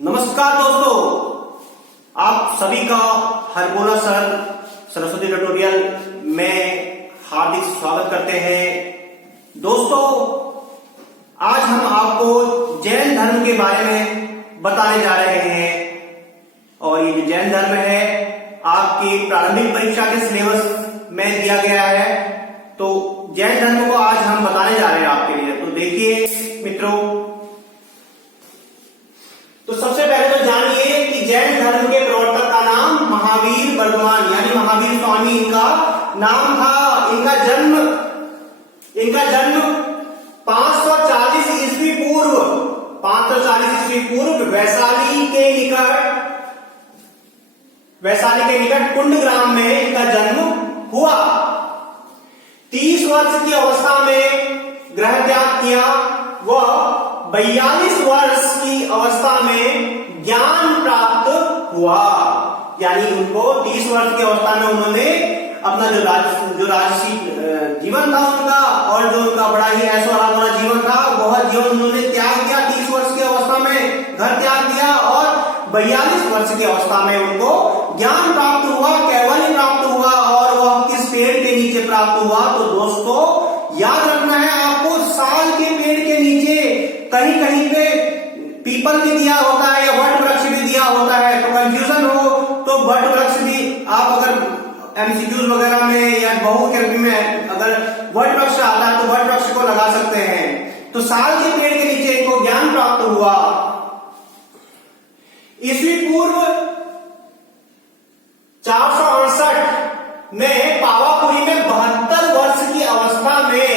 नमस्कार दोस्तों, आप सभी का हरगोला सर सरस्वती ट्यूटोरियल में हार्दिक स्वागत करते हैं। दोस्तों, आज हम आपको जैन धर्म के बारे में बताने जा रहे हैं और ये जो जैन धर्म है आपकी प्रारंभिक परीक्षा के सिलेबस में दिया गया है। तो जैन धर्म को आज हम बताने जा रहे हैं आपके लिए। तो देखिए मित्रों, तो सबसे पहले तो जानिए कि जैन धर्म के प्रवर्तक का नाम महावीर वर्धमान यानी महावीर स्वामी इनका नाम था। इनका जन्म 540 ईस्वी पूर्व वैशाली के निकट कुंड ग्राम में इनका जन्म हुआ। 30 वर्ष की अवस्था में ग्रह त्याग किया। वह 42 वर्ष की अवस्था में ज्ञान प्राप्त हुआ, यानी उनको 30 वर्ष की अवस्था में उन्होंने अपना जो राजसी जीवन था उनका और जो उनका बड़ा ही ऐशो आराम जीवन था वह जीवन उन्होंने त्याग किया। 30 वर्ष की अवस्था में घर त्याग दिया और 42 वर्ष की अवस्था में उनको ज्ञान प्राप्त हुआ, कैवल्य प्राप्त हुआ। और वह किस पेड़ के नीचे प्राप्त हुआ? तो दोस्तों याद रखना है आपको, साल के पेड़ के नीचे कहीं कहीं पे पीपल भी दिया होता है या वट वृक्ष भी दिया होता है। तो कंफ्यूजन हो तो वट वृक्ष भी आप अगर एमसीक्यूज वगैरह में या बहुविकल्पी में अगर वट वृक्ष आता है तो वट वृक्ष को लगा सकते हैं। तो साल के पेड़ के नीचे इनको ज्ञान प्राप्त हुआ। ईस्वी पूर्व 468 में पावापुरी में 72 वर्ष की अवस्था में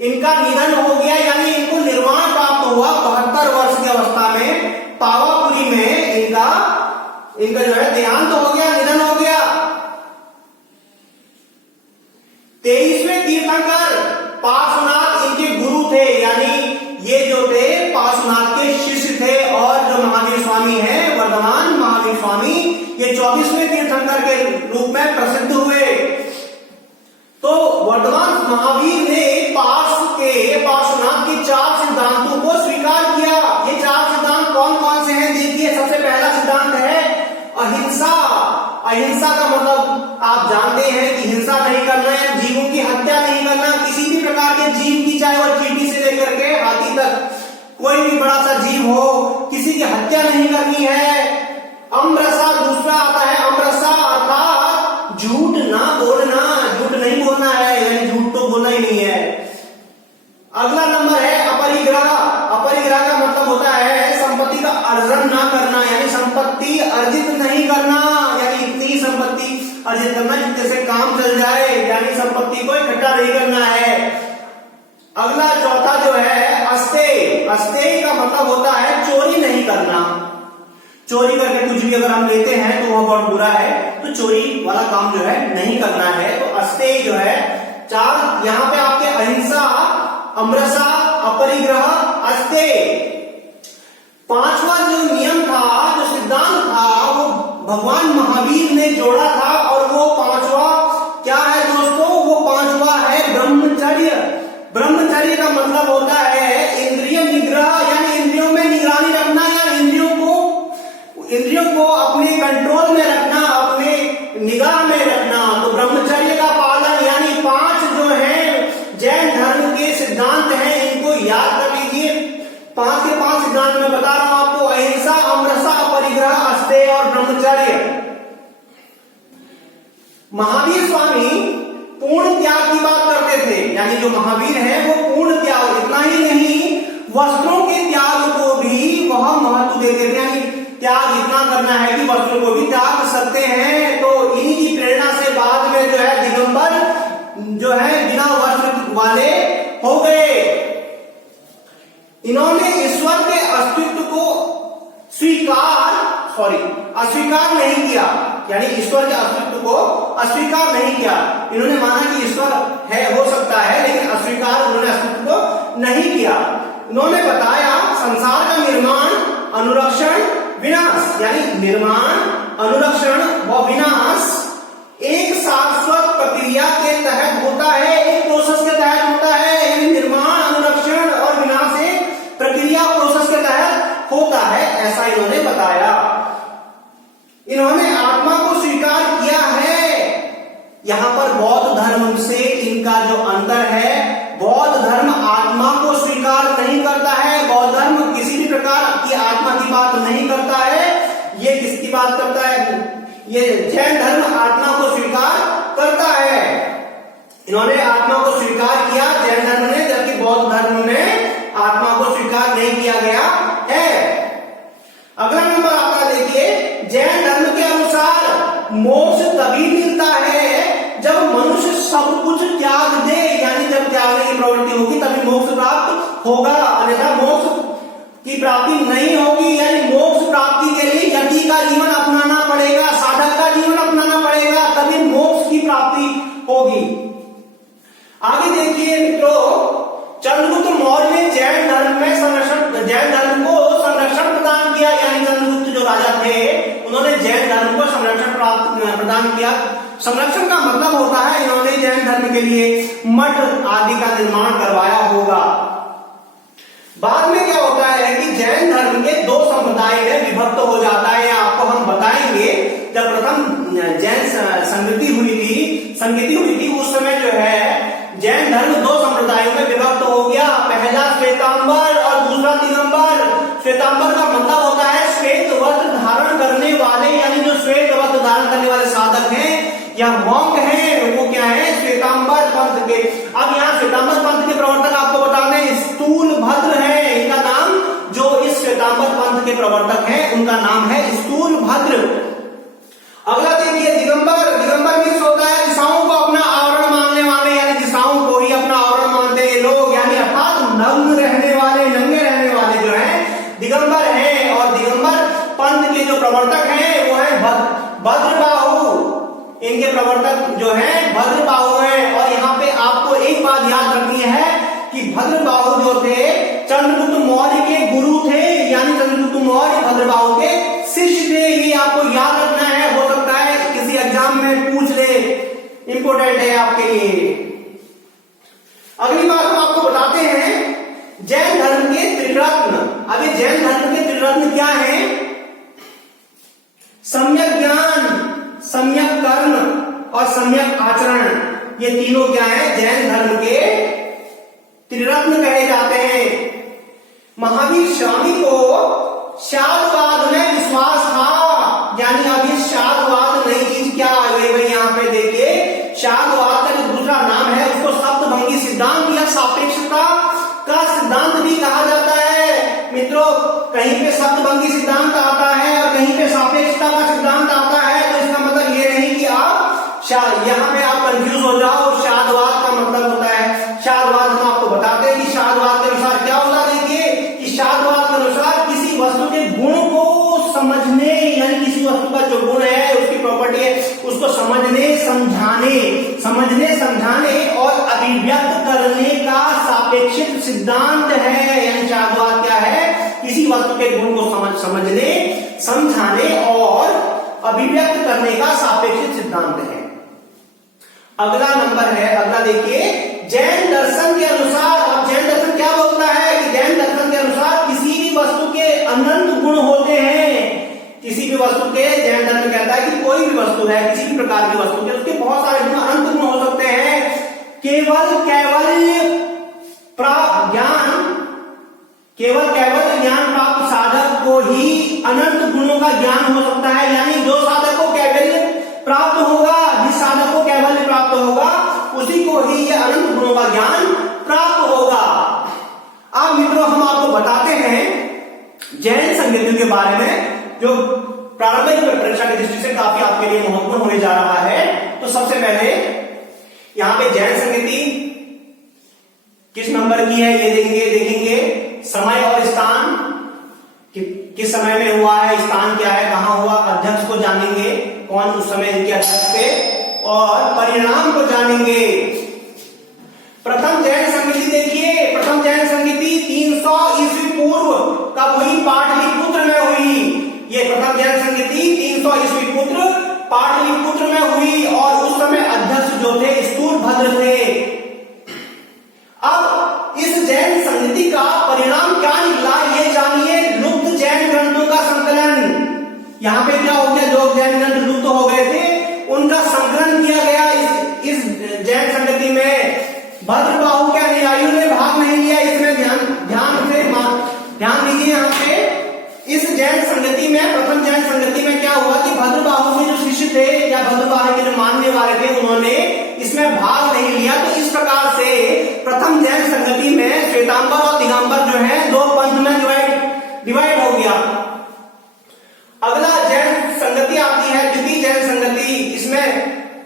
इनका निधन हो गया, यानी इनको निर्वाण प्राप्त हुआ। 72 वर्ष की अवस्था में पावापुरी में इनका जो है देहांत हो गया, निधन हो गया। 23वें तीर्थंकर पार्श्वनाथ इनके गुरु थे, यानी ये जो थे पार्श्वनाथ के शिष्य थे। और जो महावीर स्वामी हैं वर्धमान महावीर स्वामी, ये 24वें तीर्थंकर के रूप में प्रसिद्ध हुए। तो वर्धमान महावीर ने पार्श्वनाथ के 4 सिद्धांतों को स्वीकार किया। ये 4 सिद्धांत कौन कौन से हैं? देखिए, सबसे पहला सिद्धांत है अहिंसा। अहिंसा का मतलब आप जानते हैं कि हिंसा नहीं करना है, जीवों की हत्या नहीं करना। किसी भी प्रकार के जीव की, चाहे वो चींटी से लेकर के हाथी तक कोई भी बड़ा सा जीव हो, किसी की हत्या नहीं करनी है। अमरसा दूसरा आता है, अमरसा अर्थात झूठ ना बोलना, झूठ नहीं बोलना है, यानी झूठ तो बोलना ही नहीं है। अगला नंबर है अपरिग्रह। अपरिग्रह का मतलब होता है संपत्ति का अर्जन ना करना, यानी संपत्ति अर्जित नहीं करना, यानी इतनी संपत्ति अर्जित करना जिससे से काम चल जाए, यानी संपत्ति को इकट्ठा नहीं करना है। अगला चौथा जो है अस्तेय। अस्तेय का मतलब होता है चोरी नहीं करना। चोरी करके कुछ भी अगर हम लेते हैं तो वह बहुत बुरा है, तो चोरी वाला काम जो है नहीं करना है। तो अस्तेय जो है 4 यहाँ पे आपके अहिंसा, अमरसा, अपरिग्रह, अस्तेय। 5वां जो नियम था, जो सिद्धांत था, वो भगवान महावीर ने जोड़ा था और वो 5वां क्या है दोस्तों? वो 5वां है ब्रह्मचर्य। ब्रह्मचर्य का मतलब होता है इंद्रिय निग्रह, यानी इंद्रियों में निगरानी रखना या इंद्रियों को अपने कंट्रोल में रखना, अपने निगाह में रखना। तो ब्रह्मचर्य का पालन, यानी 5 जो है जैन धर्म के सिद्धांत हैं, इनको याद कर लीजिए। 5 के 5 सिद्धांत में बता रहा हूं आपको, अहिंसा, अमरसा, अपरिग्रह, अस्तेय और ब्रह्मचर्य। महावीर स्वामी पूर्ण त्याग की बात करते थे, यानी जो महावीर है वो पूर्ण त्याग, इतना ही नहीं वस्त्रों के त्याग को भी वह महत्व देते थे, यानी त्याग इतना करना है कि वस्त्रों को भी त्याग सकते हैं। तो इन्हीं की प्रेरणा से बाद में जो है दिगंबर जो है बिना वस्त्र वाले हो गए। इन्होंने ईश्वर के अस्तित्व को अस्वीकार नहीं किया, यानी ईश्वर के अस्तित्व को अस्वीकार नहीं किया। इन्होंने माना कि ईश्वर है, हो सकता है, लेकिन अस्वीकार उन्होंने अस्तित्व को नहीं किया। इन्होंने बताया संसार का निर्माण, अनुरक्षण, विनाश, यानी निर्माण, अनुरक्षण व विनाश एक शाश्वत प्रक्रिया के तहत होता है, एक प्रोसेस के तहत होता है। यानी निर्माण, अनुरक्षण और विनाश एक प्रक्रिया, प्रोसेस के तहत होता है, ऐसा यहाँ पर बौद्ध धर्म से इनका जो अंतर है, बौद्ध धर्म आत्मा को स्वीकार नहीं करता है, बौद्ध धर्म किसी भी प्रकार की आत्मा की बात नहीं करता है। ये किसकी बात करता है? ये जैन धर्म आत्मा को स्वीकार करता है। इन्होंने आत्मा को स्वीकार किया जैन धर्म ने, जबकि बौद्ध धर्म में आत्मा को स्वीकार नहीं किया गया है। अगला नंबर आपका देखिए, जैन धर्म के अनुसार मोक्ष तभी मिलता है जब मनुष्य सब कुछ त्याग दे, यानी जब त्यागने की प्रवृत्ति होगी तभी मोक्ष प्राप्त होगा, अन्यथा मोक्ष की प्राप्ति नहीं होगी। यानी मोक्ष प्राप्ति के लिए यज्ञ का जीवन अपनाना पड़ेगा, साधक का जीवन अपनाना पड़ेगा, तभी मोक्ष की प्राप्ति होगी। आगे देखिए मित्रों, चंद्रगुप्त मौर्य ने जैन धर्म को संरक्षण प्रदान किया, यानी चंद्रगुप्त जो राजा थे उन्होंने जैन धर्म को संरक्षण प्रदान किया। संरक्षण का मतलब होता है इन्होंने जैन धर्म के लिए मठ आदि का निर्माण करवाया होगा। बाद में क्या होता है कि जैन धर्म के दो संप्रदाय में विभक्त हो जाता है, आपको हम बताएंगे। जब प्रथम जैन संगति हुई थी उस समय जो है जैन धर्म दो संप्रदायों में विभक्त हो गया। पहला श्वेतांबर और दूसरा दिगंबर। श्वेतांबर का मतलब होता है श्वेत वस्त्र धारण करने वाले, यानी जो श्वेत वस्त्र धारण करने वाले साधक हैं या मॉन्क हैं, वो क्या है? श्वेतांबर पंथ के। अब यहाँ श्वेतांबर पंथ के प्रवर्तक आपको बता दें स्थूल भद्र है इनका नाम। जो इस श्वेतांबर पंथ के प्रवर्तक हैं उनका नाम है स्थूल भद्र। अगला देखिए दिगंबर मिक्स होता है दिशाओं को अपना आवरण मानने वाले, यानी दिशाओं को ही अपना आवरण मानते हैं लोग, यानी अर्थात नंगे रहने वाले जो हैं दिगंबर हैं। और दिगंबर पंथ के जो प्रवर्तक हैं वो है भद्रबाहु। इनके प्रवर्तक जो हैं भद्रबाहु हैं। और यहाँ पे आपको एक बात याद रखनी है कि भद्रबाहु जो थे चंद्रगुप्त मौर्य के गुरु थे, यानी चंद्रगुप्त मौर्य भद्रबाहु के शिष्य थे। ये आपको याद रखना है, हो सकता है किसी एग्जाम में पूछ ले, इंपोर्टेंट है आपके लिए। अगली बात हम आपको बताते हैं जैन धर्म के त्रिरत्न। अभी जैन धर्म के त्रिरत्न क्या है? सम्यक ज्ञान, सम्यक कर्म और सम्यक आचरण, ये तीनों क्या है? जैन धर्म के त्रिरत्न कहे जाते हैं। महावीर स्वामी को शादवाद में विश्वास था, यानी अभी शादवाद नई चीज क्या आ गई भाई? यहाँ पे देखिए शादवाद का जो दूसरा नाम है उसको सप्तभंगी सिद्धांत या सापेक्षता का सिद्धांत भी कहा जाता है। मित्रों कहीं पे सप्तभंगी सिद्धांत आता है और कहीं पे सापेक्षता का सिद्धांत आता है, तो इसका मतलब ये नहीं कि आप यहाँ पे आप कंफ्यूज हो जाओ। शादवाद का मतलब होता है, शादवाद हम आपको बताते हैं कि शादवाद के अनुसार क्या होता है। देखिए कि शादवाद के अनुसार किसी वस्तु के गुण को समझने, यानी किसी वस्तु का जो गुण है उसकी प्रॉपर्टी है उसको समझने समझाने और अभिव्यक्त करने का सापेक्षिक सिद्धांत है। यानी शादवाद क्या है? किसी वस्तु के गुण को समझने समझाने और अभिव्यक्त करने का सापेक्षिक सिद्धांत है। अगला नंबर है, अगला देखिए जैन दर्शन के अनुसार। अब जैन दर्शन क्या बोलता है कि जैन दर्शन के अनुसार किसी भी वस्तु के अनंत गुण होते हैं। किसी भी वस्तु के, जैन धर्म कहता है कि कोई भी वस्तु है, किसी भी प्रकार की वस्तु के, उसके बहुत सारे गुण, अनंत गुण हो सकते हैं। केवल ज्ञान प्राप्त साधक को ही अनंत गुणों का ज्ञान हो सकता है। यानी जो साधक को कैवल्य प्राप्त होगा, जिस साधक को कैवल्य प्राप्त होगा उसी को ही ये अनंत गुणों का ज्ञान प्राप्त होगा। अब मित्रों हम आपको बताते हैं जैन संगतियों के बारे में, जो प्रारंभिक परीक्षा की दृष्टि से काफी आपके लिए महत्वपूर्ण होने जा रहा है। तो सबसे पहले यहाँ पे जैन संगति किस नंबर की है ये देखेंगे। समय और स्थान, किस समय में हुआ है, स्थान क्या है, कहां हुआ, अध्यक्ष को जानेंगे, कौन उस समय इनके अध्यक्ष थे, और परिणाम को जानेंगे। प्रथम जैन संगति देखिए, प्रथम जैन संगति 300 ईस्वी पूर्व कब हुई? पाटलिपुत्र में हुई। ये प्रथम जैन संगति 300 ईस्वी पूर्व पाटलिपुत्र में हुई और उस समय अध्यक्ष जो थे स्थूल भद्र थे। अब इस जैन संगति का परिणाम क्या निकला ये जानिए। लुप्त जैन ग्रंथों का संकलन। यहाँ पे क्या हो गया? जो जैन ग्रंथ लुप्त हो गए थे उन उनका संकलन किया गया इस जैन संगति में। भद्रबाहु के अनुयायियों ने भाग नहीं लिया इसमें। ध्यान दीजिए यहाँ पे। इस जैन संगति में, प्रथम जैन संगति में क्या हुआ कि भद्रबाहु के जो शिष्य थे या भद्रबाहु के जो मानने वाले थे, उन्होंने इसमें भाग नहीं लिया। तो इस प्रकार से प्रथम जैन संगति में श्वेतांबर और दिगंबर जो है दो पंथ में डिवाइड हो गया। अगला जैन संगति आती है द्वितीय जैन संगति। इसमें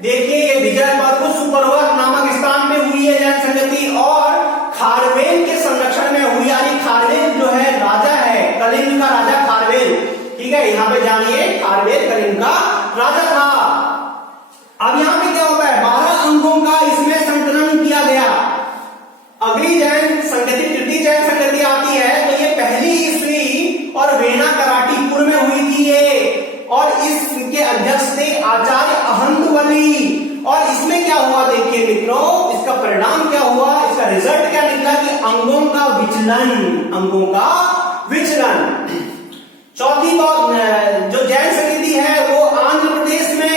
देखिए ये विजय पर्व सुपर्वत नामक स्थान में हुई है जैन संगति, और खारवेल के संरक्षण में हुई। यानी खारवेल जो है राजा है, कलिंग का राजा खारवेल, ठीक है, यहाँ पे जानिए खारवेल कलिंग का राजा था। अब यहाँ पे क्या होता है, 12 अंगों का इसमें संकलन किया गया। अगली जैन संगति तृतीय जैन संगति आती है, तो ये पहली ईस्वी और वेना कराटीपुर में हुई थी ये, और इसके अध्यक्ष थे आचार्य अहंतवली। और इसमें क्या हुआ देखिए मित्रों, इसका परिणाम क्या हुआ, इसका रिजल्ट क्या निकला कि अंगों का विचलन। चौथी जो जैन संगति है वो आंध्र प्रदेश में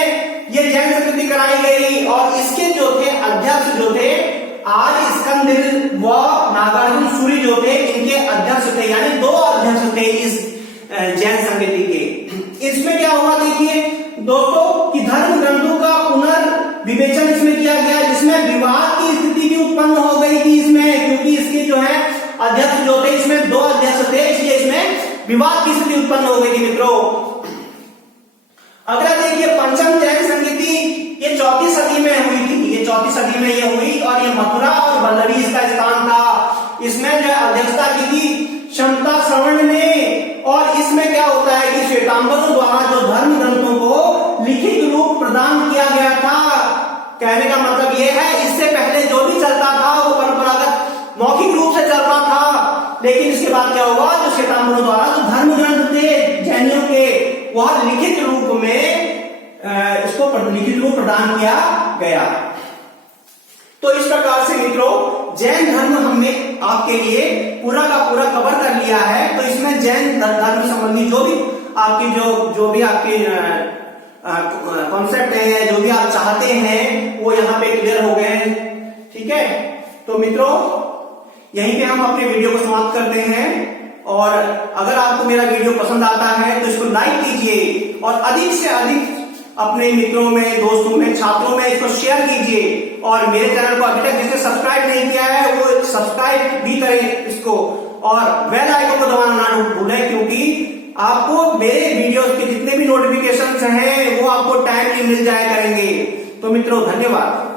ये जैन संगति कराई गई, और इसके जो थे अध्यक्ष जो थे आर्य स्कंदिल व नागार्जुन सूरी जो थे, इनके अध्यक्ष थे। यानी दो अध्यक्ष थे इस जैन संगति के। इसमें क्या हुआ देखिए दोस्तों कि धर्म ग्रंथों का पुनर्विवेचन इसमें किया गया, जिसमें विवाद की स्थिति भी उत्पन्न हो गई थी इसमें, क्योंकि इसके जो है अध्यक्ष जो थे, इसमें दो अध्यक्ष थे, इसलिए इसमें विवाद की स्थिति उत्पन्न हो गई थी मित्रों। अगला देखिए पंचम जैन संगति, ये 4वीं सदी में हुई थी। ये 4वीं सदी में ये हुई, और ये मथुरा और वल्लभी इसका स्थान था। इसमें जो अध्यक्षता की थी क्षमता श्रवण ने, और इसमें क्या होता है कि श्वेतांबरों द्वारा जो धर्म ग्रंथों को लिखित रूप प्रदान किया गया था। कहने का मतलब ये है, इससे पहले जो भी चलता था वो परंपरागत मौखिक रूप से चलता था, लेकिन इसके बाद क्या हुआ, जो श्वेतांबरों द्वारा जो धर्म ग्रंथ थे जैनियों के, वह लिखित रूप में इसको लिखित रूप प्रदान किया गया। तो इस प्रकार से मित्रों जैन धर्म हमने आपके लिए पूरा का पूरा कवर कर लिया है। तो इसमें जैन धर्म संबंधी जो भी आपकी जो भी आपके कॉन्सेप्ट है, जो भी आप चाहते हैं, वो यहाँ पे क्लियर हो गए हैं, ठीक है। तो मित्रों यहीं पे हम अपने वीडियो को समाप्त करते हैं, और अगर आपको मेरा वीडियो पसंद आता है तो इसको लाइक कीजिए, और अधिक से अधिक अपने मित्रों में, दोस्तों में, छात्रों में इसको शेयर कीजिए। और मेरे चैनल को अभी तक जिसने सब्सक्राइब नहीं किया है वो सब्सक्राइब भी करें इसको, और बेल आइकन को दबाना ना भूलें, क्योंकि आपको मेरे वीडियोस के जितने भी नोटिफिकेशंस हैं वो आपको टाइमली मिल जाया करेंगे। तो मित्रों धन्यवाद।